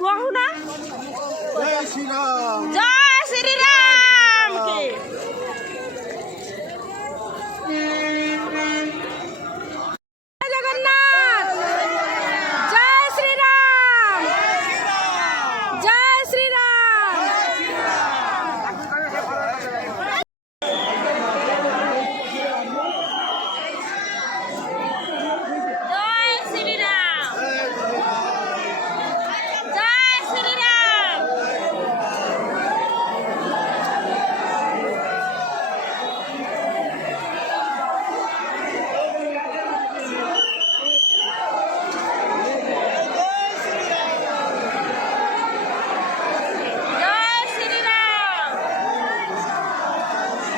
कहू ना जय श्री राम। जय श्री राम की जगन्नाथ। जय श्री राम। जय श्री राम। जय श्री राम। जय श्री राम। जय श्री राम।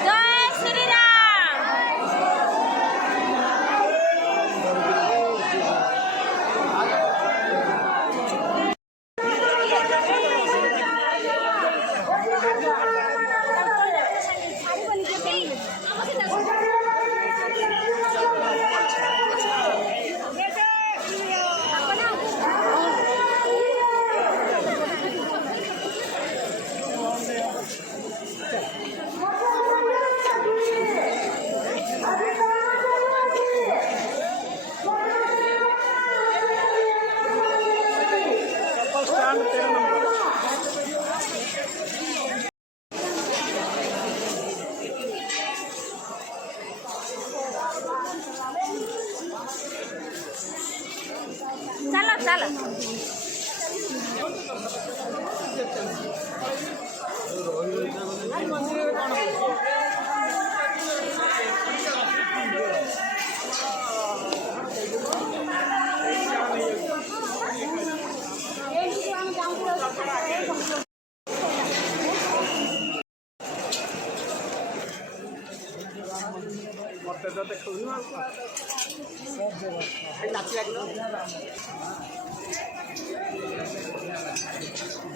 जय श्री राम। चलो चलो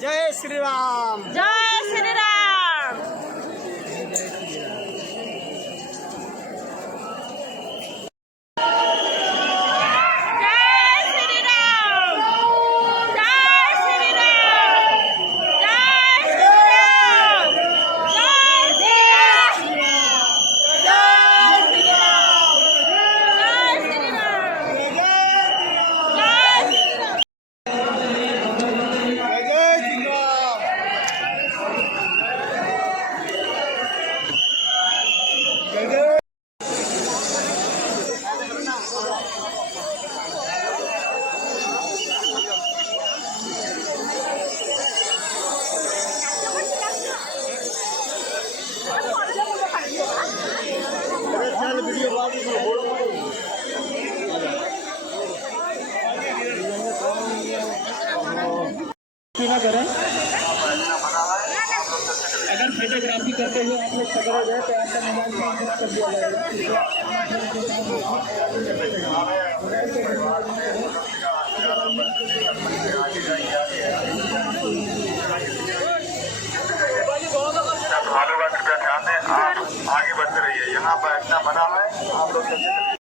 जय श्री राम। जय श्री राम। जय श्री राम। जय श्री राम। जय श्री राम। जय श्री राम। जय श्री राम। जय श्री राम। जय श्री राम। ना करें। अगर फोटोग्राफी करते हुए आप लोग पकड़े गए तो आपका मोबाइल फोन कर दिया जाएगा। कृपया ध्यान दें, आप आगे बढ़ते रहिए। यहाँ पर इतना बना है आप लोग